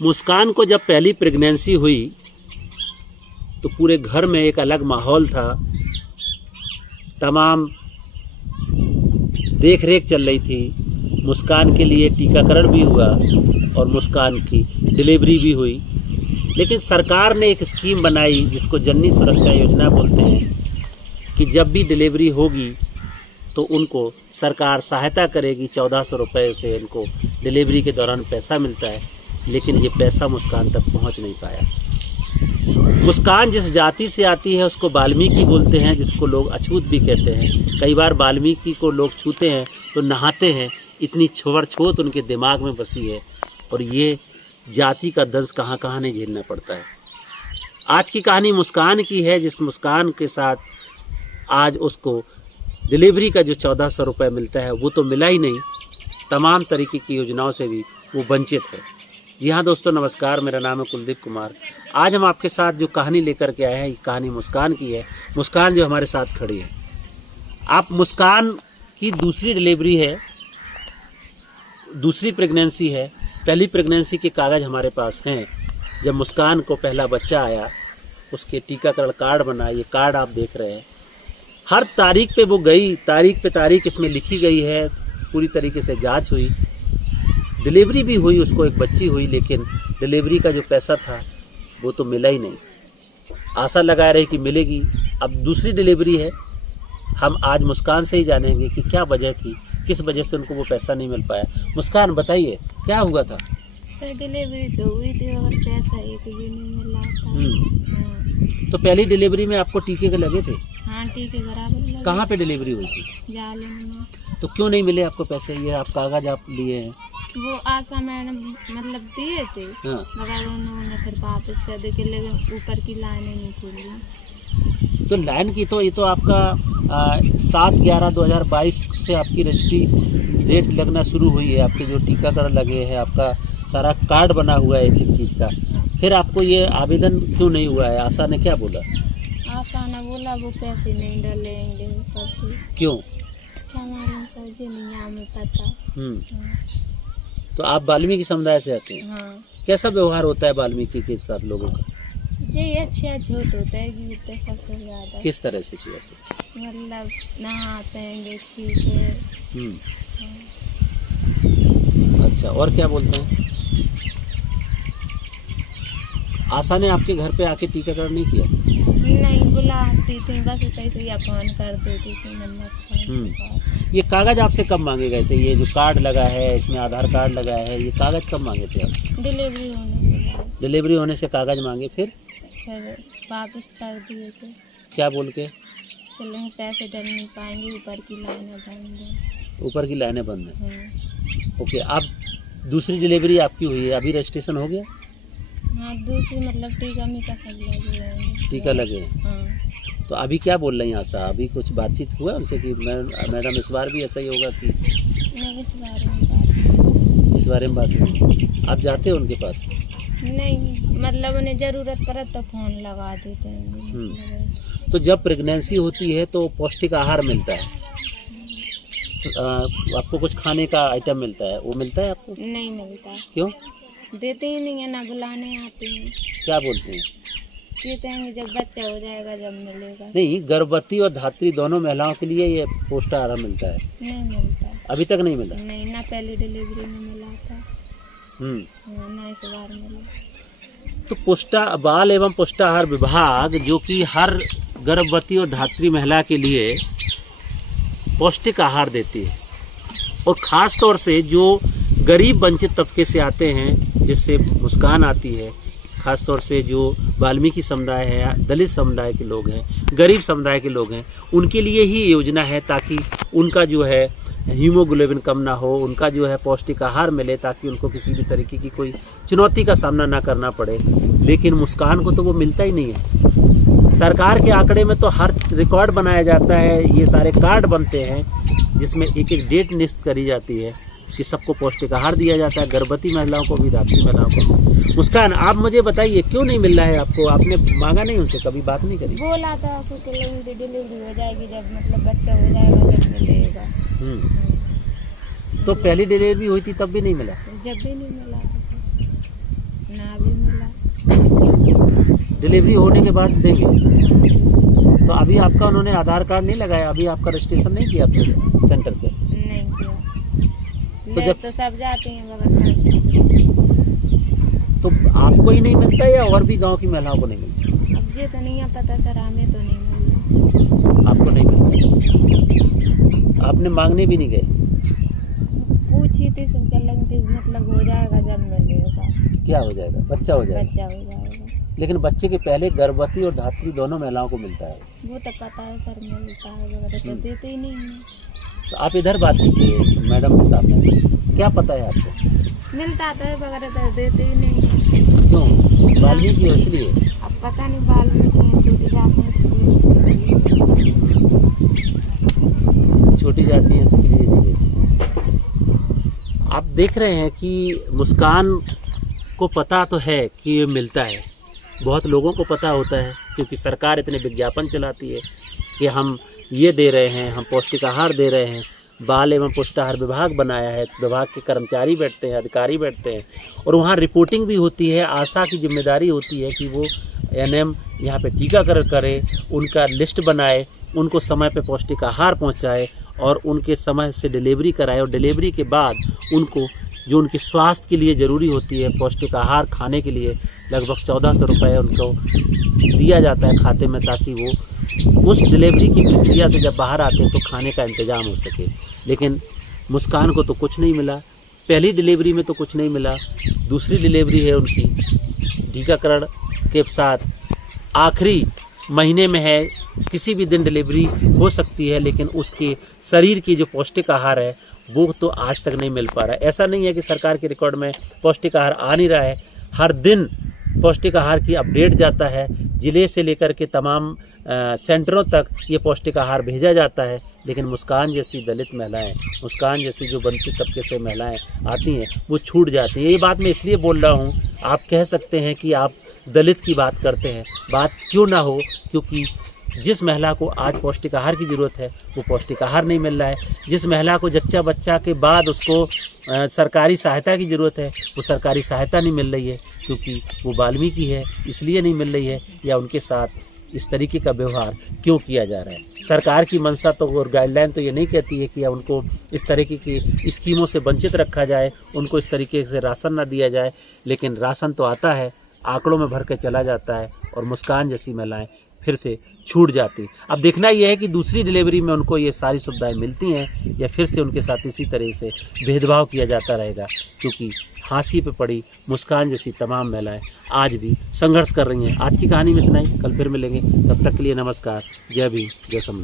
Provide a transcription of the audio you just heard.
मुस्कान को जब पहली प्रेगनेंसी हुई तो पूरे घर में एक अलग माहौल था। तमाम देख रेख चल रही थी। मुस्कान के लिए टीकाकरण भी हुआ और मुस्कान की डिलीवरी भी हुई। लेकिन सरकार ने एक स्कीम बनाई जिसको जननी सुरक्षा योजना बोलते हैं कि जब भी डिलीवरी होगी तो उनको सरकार सहायता करेगी। 1400 रुपये से इनको डिलीवरी के दौरान पैसा मिलता है, लेकिन ये पैसा मुस्कान तक पहुंच नहीं पाया। मुस्कान जिस जाति से आती है उसको वाल्मीकि बोलते हैं, जिसको लोग अछूत भी कहते हैं। कई बार वाल्मीकि को लोग छूते हैं तो नहाते हैं, इतनी छोड़ उनके दिमाग में बसी है। और ये जाति का दर्द कहाँ कहाँ नहीं झेलना पड़ता है। आज की कहानी मुस्कान की है, जिस मुस्कान के साथ आज उसको डिलीवरी का जो 1400 रुपये मिलता है वो तो मिला ही नहीं, तमाम तरीके की योजनाओं से भी वो वंचित है। जी हाँ दोस्तों, नमस्कार। मेरा नाम है कुलदीप कुमार। आज हम आपके साथ जो कहानी लेकर के आए हैं, ये कहानी मुस्कान की है। मुस्कान जो हमारे साथ खड़ी है। आप मुस्कान की दूसरी डिलीवरी है, दूसरी प्रेगनेंसी है। पहली प्रेगनेंसी के कागज़ हमारे पास हैं। जब मुस्कान को पहला बच्चा आया, उसके टीकाकरण कार्ड बना। ये कार्ड आप देख रहे हैं। हर तारीख पे वो गई, तारीख पे तारीख इसमें लिखी गई है। पूरी तरीके से जांच हुई, डिलीवरी भी हुई, उसको एक बच्ची हुई। लेकिन डिलीवरी का जो पैसा था वो तो मिला ही नहीं। आशा लगा रहे कि मिलेगी। अब दूसरी डिलीवरी है। हम आज मुस्कान से ही जानेंगे कि क्या वजह थी, किस वजह से उनको वो पैसा नहीं मिल पाया। मुस्कान बताइए, क्या हुआ था? सर डिलीवरी तो हुई थी मगर पैसा एक भी नहीं मिला था। हाँ। तो पहली डिलीवरी में आपको टीके के लगे थे? हाँ, टीके बराबर लगे। कहाँ पे डिलीवरी हुई थी? जालन में। तो क्यों नहीं मिले आपको पैसे? ये आप कागज आप लिए हैं। वो आशा मैडम मतलब दिए थे, हाँ। मगर उन्होंने फिर वापस कर दे के, लेकिन ऊपर की लाइनें नहीं खुली। तो लाइन की तो ये तो आपका 7/11/2022 से आपकी रजिस्ट्री डेट लगना शुरू हुई है। आपके जो टीकाकरण लगे हैं, आपका सारा कार्ड बना हुआ है एक एक चीज़ का। फिर आपको ये आवेदन क्यों नहीं हुआ है? आशा ने क्या बोला? आशा ने बोला वो पैसे नहीं डलेंगे सर। क्यों? क्या मालूम सर जी, नहीं हमें पता। तो आप वाल्मीकि समुदाय से आते हैं? हाँ। कैसा व्यवहार होता है वाल्मीकि के साथ लोगों का? ये अच्छा झूठ होता है कि इतने सबसे ज्यादा। किस तरह से चीज़? मतलब नहाते हैं, ठीक है। अच्छा, और क्या बोलते हैं? आशा ने आपके घर पे आके टीकाकरण नहीं किया? नहीं, बुलाती थी बस, ऐसे ही फोन कर देती थी नंबर। ये कागज आपसे कब मांगे गए थे? ये जो कार्ड लगा है, इसमें आधार कार्ड लगा है, ये कागज कब मांगे थे आप? डिलीवरी होने के बाद। डिलीवरी होने से कागज मांगे, फिर वापस कर दिए थे। क्या बोल के? चलेंगे, पैसे डल नहीं पाएंगे, ऊपर की लाइनें बंद है। ऊपर की लाइनें बंद हैं। ओके, आप दूसरी डिलीवरी आपकी हुई है, अभी रजिस्ट्रेशन हो गया? हाँ, दूसरी मतलब टीका मीका सब लगे हैं। टीका लगे हैं। हाँ। तो अभी क्या बोल रही हैं आशा? अभी कुछ बातचीत हुआ उनसे कि मैडम इस बार भी ऐसा ही होगा कि नहीं? इस बारे में बात नहीं? आप जाते हो उनके पास? नहीं, मतलब उन्हें ज़रूरत पड़े तो फ़ोन लगा देते हैं। तो जब प्रेगनेंसी होती है तो पौष्टिक आहार मिलता है, आपको कुछ खाने का आइटम मिलता है, वो मिलता है आपको? नहीं मिलता। क्यों? देते ही नहीं है ना, बुलाने आते हैं। क्या बोलते हैं? कहते हैं जब बच्चा हो जाएगा जब मिलेगा। नहीं, गर्भवती और धात्री दोनों महिलाओं के लिए ये पौष्टिक आहार मिलता है? नहीं मिलता। अभी तक नहीं मिला? नहीं, ना पहली डिलीवरी में मिला था, ना इस बार मिला। तो बाल एवं पौष्टिकाहार विभाग, जो कि हर गर्भवती और धात्री महिला के लिए पौष्टिक आहार देती है, और ख़ास तौर से जो गरीब वंचित तबके से आते हैं, जिससे मुस्कान आती है, खास तौर से जो वाल्मीकि समुदाय है, दलित समुदाय के लोग हैं, गरीब समुदाय के लोग हैं, उनके लिए ही योजना है, ताकि उनका जो है हीमोग्लोबिन कम ना हो, उनका जो है पौष्टिक आहार मिले, ताकि उनको किसी भी तरीके की कोई चुनौती का सामना ना करना पड़े। लेकिन मुस्कान को तो वो मिलता ही नहीं है। सरकार के आंकड़े में तो हर रिकॉर्ड बनाया जाता है, ये सारे कार्ड बनते हैं जिसमें एक एक डेट निश्चित करी जाती है कि सबको पौष्टिक आहार दिया जाता है, गर्भवती महिलाओं को भी, धात्री महिलाओं को। मुस्कान, आप मुझे बताइए क्यों नहीं मिल रहा है आपको? आपने मांगा नहीं उनसे, कभी बात नहीं करी? बोला था कि डिलीवरी हो जाएगी, जब मतलब बच्चा हो जाएगा जब मिलेगा। तो पहली डिलीवरी हुई थी तब भी नहीं मिला? जब भी नहीं मिला। ना भी मिला। डिलीवरी होने के बाद देंगे। हाँ, तो अभी आपका उन्होंने आधार कार्ड नहीं लगाया, अभी आपका रजिस्ट्रेशन नहीं किया अपने सेंटर पे? नहीं किया। तो ले जब तो सब जाती हैं बगल तो आपको ही नहीं मिलता या और भी गांव की महिलाओं को नहीं मिलता? अब ये तो नहीं है पता सर, हमें तो नहीं मिला। आपको नहीं मिलता? आपने मांगने भी नहीं गए? पूछी थी सुनकर लगी थी, मतलब हो जाएगा जब मिलेगा। क्या हो जाएगा? बच्चा हो जाएगा। बच्चा हो जाएगा। लेकिन बच्चे के पहले गर्भवती और धात्री दोनों महिलाओं को मिलता है। वो तो पता है सर, मिलता है वगैरह तो देते ही नहीं है। तो आप इधर बात कीजिए मैडम के सामने, क्या पता है आपको? मिलता तो है वगैरह तो देते ही नहीं है। क्यों? वाल्मीकि इसलिए? अब पता नहीं बाल में छोटी जाते हैं इसलिए। छोटी जाती है इसके लिए नहीं देती। आप देख रहे हैं कि मुस्कान को पता तो है कि ये मिलता है, बहुत लोगों को पता होता है क्योंकि सरकार इतने विज्ञापन चलाती है कि हम ये दे रहे हैं, हम पौष्टिक आहार दे रहे हैं। बाल एवं पुष्टाहार विभाग बनाया है, विभाग के कर्मचारी बैठते हैं, अधिकारी बैठते हैं और वहाँ रिपोर्टिंग भी होती है। आशा की जिम्मेदारी होती है कि वो एनएम यहाँ पे टीकाकरण करे, उनका लिस्ट बनाए, उनको समय पे पौष्टिक आहार पहुँचाए और उनके समय से डिलीवरी कराए और डिलीवरी के बाद उनको जो उनके स्वास्थ्य के लिए ज़रूरी होती है पौष्टिक आहार खाने के लिए लगभग 1400 रुपये उनको दिया जाता है खाते में, ताकि वो उस डिलीवरी की प्रक्रिया से जब बाहर आते हैं तो खाने का इंतज़ाम हो सके। लेकिन मुस्कान को तो कुछ नहीं मिला, पहली डिलीवरी में तो कुछ नहीं मिला, दूसरी डिलीवरी है उनकी टीकाकरण के साथ आखिरी महीने में है, किसी भी दिन डिलीवरी हो सकती है, लेकिन उसके शरीर की जो पौष्टिक आहार है वो तो आज तक नहीं मिल पा रहा है। ऐसा नहीं है कि सरकार के रिकॉर्ड में पौष्टिक आहार आ नहीं रहा है, हर दिन पौष्टिक आहार की अपडेट जाता है, जिले से लेकर के तमाम सेंटरों तक ये पौष्टिक आहार भेजा जाता है। लेकिन मुस्कान जैसी दलित महिलाएं, मुस्कान जैसी जो वंचित तबके से महिलाएं आती हैं वो छूट जाती हैं। ये बात मैं इसलिए बोल रहा हूँ, आप कह सकते हैं कि आप दलित की बात करते हैं, बात क्यों ना हो, क्योंकि जिस महिला को आज पौष्टिक आहार की ज़रूरत है वो पौष्टिक आहार नहीं मिल रहा है। जिस महिला को जच्चा बच्चा के बाद उसको सरकारी सहायता की ज़रूरत है वो सरकारी सहायता नहीं मिल रही है, क्योंकि वो वाल्मीकि है इसलिए नहीं मिल रही है, या उनके साथ इस तरीके का व्यवहार क्यों किया जा रहा है। सरकार की मंशा तो और गाइडलाइन तो ये नहीं कहती है कि उनको इस तरीके की स्कीमों से वंचित रखा जाए, उनको इस तरीके से राशन ना दिया जाए, लेकिन राशन तो आता है, आंकड़ों में भर के चला जाता है और मुस्कान जैसी महिलाएं फिर से छूट जाती। अब देखना यह है कि दूसरी डिलीवरी में उनको ये सारी सुविधाएं मिलती हैं या फिर से उनके साथ इसी तरह से भेदभाव किया जाता रहेगा, क्योंकि फांसी पे पड़ी मुस्कान जैसी तमाम महिलाएं आज भी संघर्ष कर रही हैं। आज की कहानी में इतना ही, कल फिर मिलेंगे, तब तक के लिए नमस्कार, जय भीम, जय समनाथ।